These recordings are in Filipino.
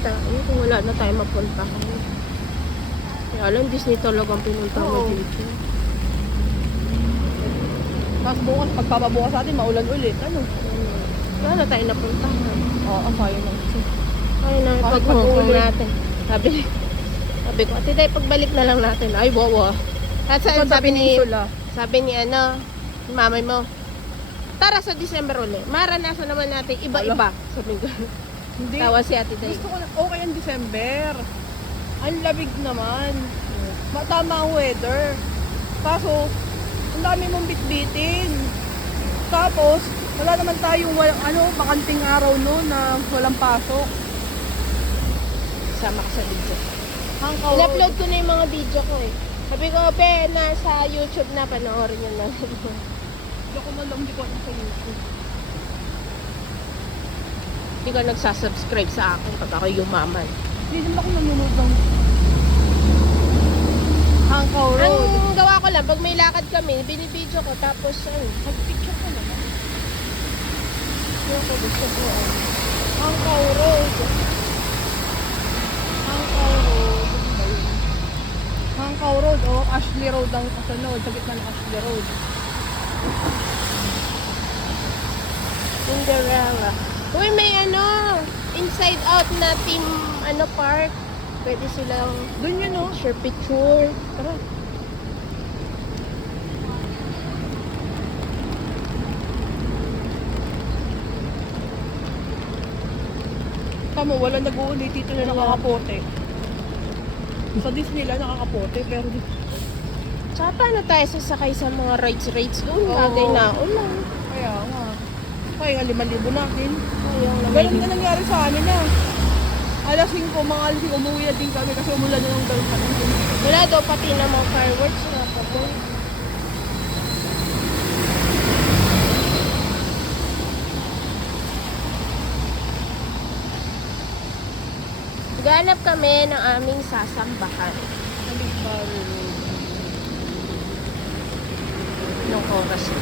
tayo kung wala na tayo mapuntahan. Kaya alam, Disney talagang pinunta mo Oo. dito. Tapos bukas, pagpapabukas natin, maulan ulit. Ano? Wala na tayo napuntahan. Oo, sayang lang. Ay na, Bakit pag pag-uwi? natin. Sabi ko, ate, tayo pagbalik na lang natin. Ay, wawa. At sabi ni ano, mamay mo, tara sa December ulit. Maranasan naman natin iba-iba. Sabi ko. Hindi. Tawa si ate tayo. Gusto ko na, okay ang December. Ang labig naman. Tama ang weather. Kaso, ang dami mong bitbitin. Tapos, wala naman tayong bakanting araw no na walang pasok. Sama ka sa video. Hangkaw In-upload ko na yung mga video ko eh. Sabi ko, pe, nasa YouTube na, panoorin nyo na. Hindi ko man lang, hindi ko alam sa YouTube. Hindi ka nagsasubscribe sa akin pag ako yumaman. Hindi naman ako nanonood ng Hangkaw Road. Ang gawa ko lang, pag may lakad kami, binibidyo ko, tapos Nag-picture ko naman. yun ko gusto ko. Hangkaw Road. Hangkaw Road. Ano ba yun? Hangkaw Road o Ashley Road ang kasunod. Sa gitna ng Ashley Road. Cinderella. Uy, may inside out na team, park. Pwede silang Doon yun o. picture. Tara. Tama, wala nag-uulit dito na nakakapote. Sa Disneyland nakakapote, pero Tsaka paano tayo sasakay sa mga rides doon? Oo. Bagay na ulan. kaya nga. Kaya nga 5,000 natin. Sayang na may Ganun na nangyari sa amin na. Alas 5, mga alas 5, umuwi na din kami kasi umulan na ng ganun panahon. wala daw pati na mga fireworks na pa po. Ganap kami ng aming sasambahan. Nung oras na.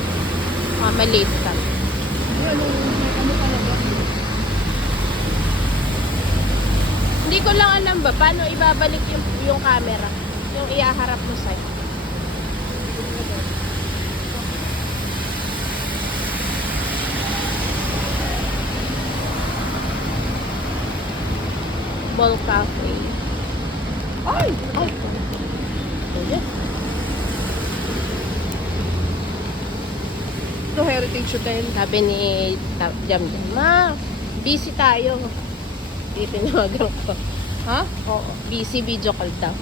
Malate ka. Ano talaga? Hindi ko lang alam ba, paano ibabalik yung camera? Yung iaharap mo sa'yo. Mall Cafe. Ay! Ay! Ayan. Ito Heritage Hotel. Sabi ni Jam, ma, busy tayo. Tinawagan ko. Ha? Oo, busy video call daw.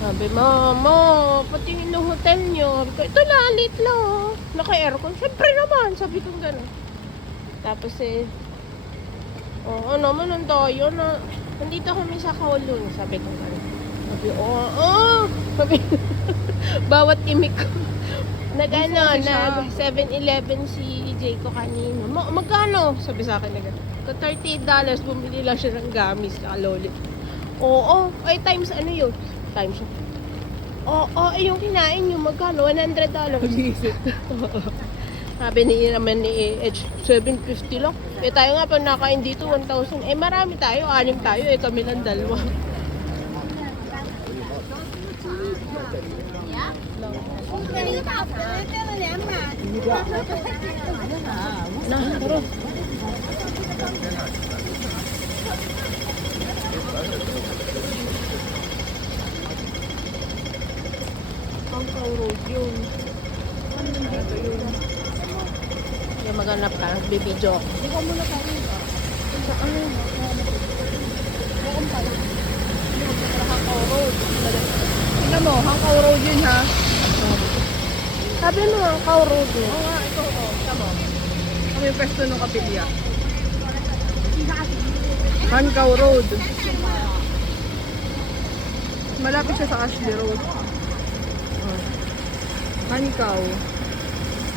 Sabi, mama, pati yung hotel nyo. Sabi ko, ito lang, late lang oh. Naka-aircon. Siyempre naman, sabi ko gano'n. Tapos oo naman, ang tayo na. Nandito kami sa Kowloon, sabi ko gano'n. Sabi, sabi, bawat imik ko. Busy Nag 7-Eleven siya. si Jay ko kanino. Magkano? Sabi sa akin na gano'n. $38, bumili lang siya ng gamis, lolit. Oo, ay times ano yun? Times yun. Oo, yung kinain nyo, magkano? $100. Pag-iisip. Sabi naman ni Edge, 750 lang. Tayo nga pag nakain dito, 1,000. Marami tayo, 6 tayo, kami lang 2. Na, tara. Hangkaw Road yun. Ano nandito yun? Yung maghanap ka, bibidyo. Hindi ko muna tayo. Saan? Bukan pala. Hangkaw Road. Tingnan mo, Hangkaw Road yun ha. Sabi mo, ang Cow Road mo. Oo nga, ito. Tama. Kami yung pwesto ng kapilya. Hangkaw Road. Malapit siya sa Ashley Road. Hangkaw.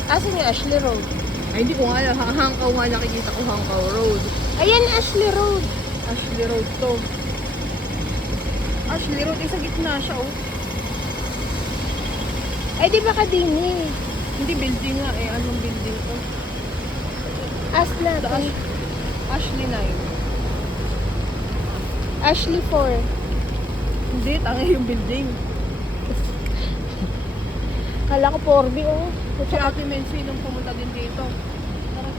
Asan yung Ashley Road? Ay, hindi ko nga alam. Hangkaw nga nakikita ko, Hangkaw Road. Ayan, Ashley Road. Ashley Road to. Ashley Road, sa gitna siya, oh. Ay, di ba kadini? Hindi building nga eh. Anong building to? Ask natin. Ashley 9. Ashley 4. Hindi, tangi yung building. Kala ko 4B, oh. Si Ate Mensi nung pumunta din dito. Parang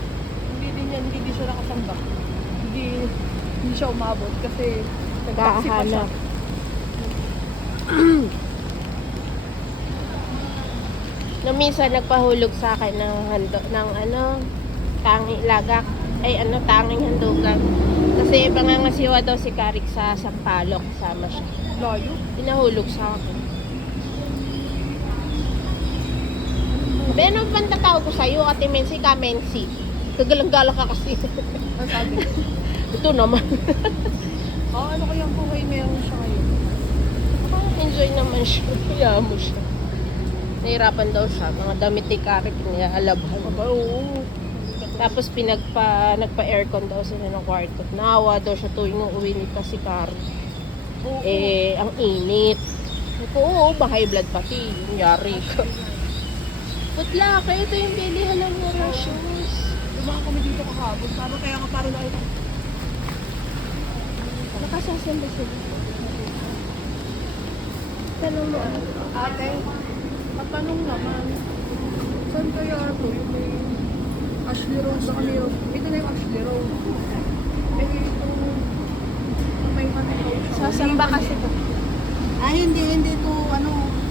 hindi din siya nakasamba. Hindi siya umabot kasi nag-taxi pa siya. Kahanap. No, minsan nagpahulog sa akin ng tangi lagak. Tanging handugan. Kasi pangangasiwa daw si Karik sa Sampaloc, kasama siya. Layo. Pinahulog sa akin. Sabi, ano bang tatawag ko sa'yo, Ate Mensi, Kamensi? Gagalang-gala ka kasi. Ang sabi. Ito naman. Ano kayang buhay meron siya ngayon? Enjoy naman siya. Kaya mo siya. Nahirapan daw siya. Mga damit ni Karik niya, alabhan. Oo. Tapos nagpa-aircon daw sila ng kwarto. Naawa daw siya tuwing uuwi nito si Karik. Oo. Ang init. Oo, ba high blood pati. Yung yari ko. Putla, kayo ito yung bilihan ng mga shoes. Dumaan kami dito kahapon. Kaya nga parang nakita. Nakasasamba sila. Tanong mo ano? Ate, matanong naman. Saan kaya ito? Yung may Ashley Road na kami. Ito na yung Ashley Road. May ito. May kanito. Sasamba kasi ito. Hindi ito,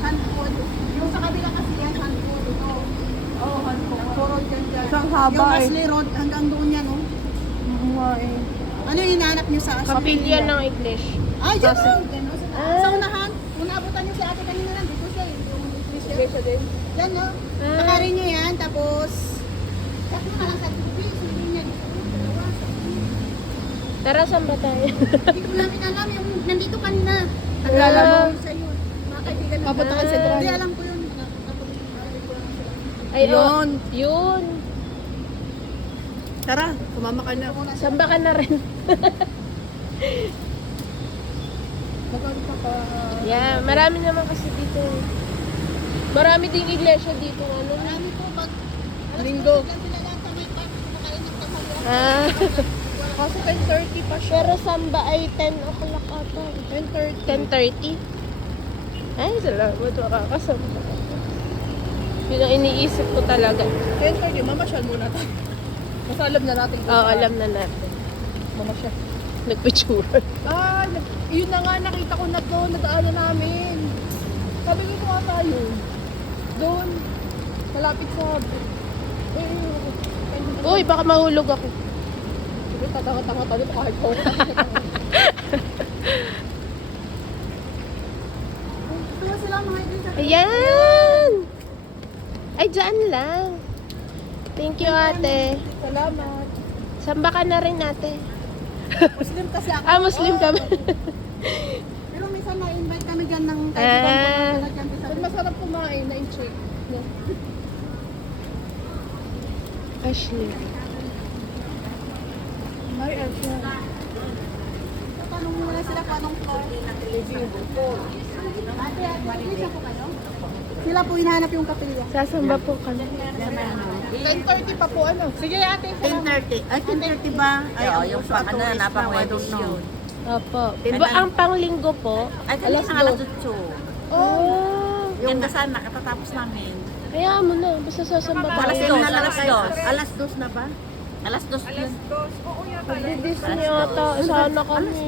handfood. Yung sa kabila kasi yan, handfood. Ito. Oo, handpo. Puro dyan. Isang haba Yung eh. Ashley Road, hanggang doon yan, oh. Oo nga eh. Ano yung hinahanap nyo sa Ashley? Kapilya ng English. Ay, dyan, Kasi- oh. Dyan, oh. Sa unahan. Unabutan nyo si ate kanina lang. Dito siya, eh. Yung English Sige siya din. Dyan, no? Ah. Pakarin nyo yan, tapos... Kat mo na lang sa tubig. Sundin yan. Tara, samba tayo. Hindi ko namin alam. Yung nandito kanina. Wala mo. Sa'yo. Mga kaibigan na. Papunta ka sa Central. Hindi, alam ko yun. Ay, Yun. Yun. Tara, sumama ka na. Samba ka na rin. Magkano pa? Yeah, marami naman kasi dito. Marami ding iglesia dito. Marami po. Linggo. Sila lang sa may park. Kumakain ng tamalo. Ah. Kaso 10:30 pa siya. Pero samba ay 10 o'clock ata. 10:30. 10:30. Ay, salamat. Makakasamba. Yun ang iniisip ko talaga. 10:30, mamasyal muna tayo. Mas alam na natin. Oo, alam na natin. Mamasyal. Nagpicturan. Yun na nga, nakita ko na doon, nadaanan namin. Sabi ko nga tayo. Doon. Malapit sa... Uy, baka mahulog ako. Sige, tatanga-tanga tayo kahit po. Tuwa sila mga iglesia. Ayan! Ay, dyan lang. Thank you, ate. Salamat. Samba ka na rin, ate. Muslim kasi ako. Muslim ka ba? Pero minsan na-invite kami dyan ng Ah. kaibigan ko. Dyan sa Pag masarap kumain, na-check. Ashley. Ay, Asha. Tanong muna sila kung anong floor. Ate, iglesia po kayo? Sila po hinahanap yung kapilya. Sasamba po kami. 10:30 pa po, ano? Sige, ate. 10:30. Ay, 10:30 ba? Ay, Oo, yung pang napang-Wednesday yun. Opo. Diba ang panglinggo po? Ay, kanina nga natutso. Oh. Yung dasal na, katatapos namin. Kaya mo na. Basta sasamba Alas tayo. 2, alas 2. Alas 2 na ba? Alas 2 yun. Disney ata. Sana kami.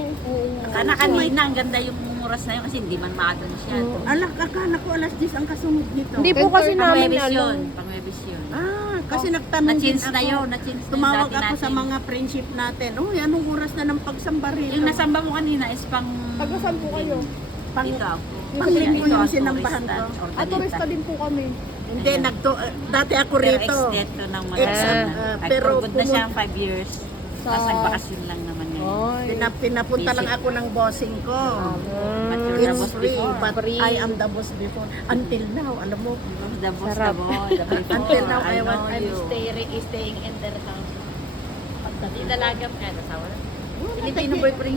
Sana kanina, ang ganda yung oras na yun kasi hindi man maaga masyado. Alak, akala ko alas 10 ang kasunod nito. Hindi po kasi namin Pang-Webis alam. yun. Pang-Webis yun. Kasi nagtanong din Na-change na ako. yun. Na-change na Tumawag dati ako sa natin. mga friendship natin. Anong oras na ng pagsamba rito? Yung nasamba mo kanina is pang... Taga-saan po kayo? Dito ako. Panglinggo Dito yung ang sinambahan turista, ko. At turista din po kami. Hindi, dati ako Pero rito. ex-det to ng mga pero pero na siya 5 years. Tapos nagbakasyon lang naman ngayon. Pinapunta lang ako ng bossing ko. But you're the It's boss free, before. but I am the boss before. Until now, alam mo, The boss, Sarap. the boss, the before. Until now, I know I'm you. staying in their house. Pagdating dalaga ka, nasawa na. Filipino boyfriend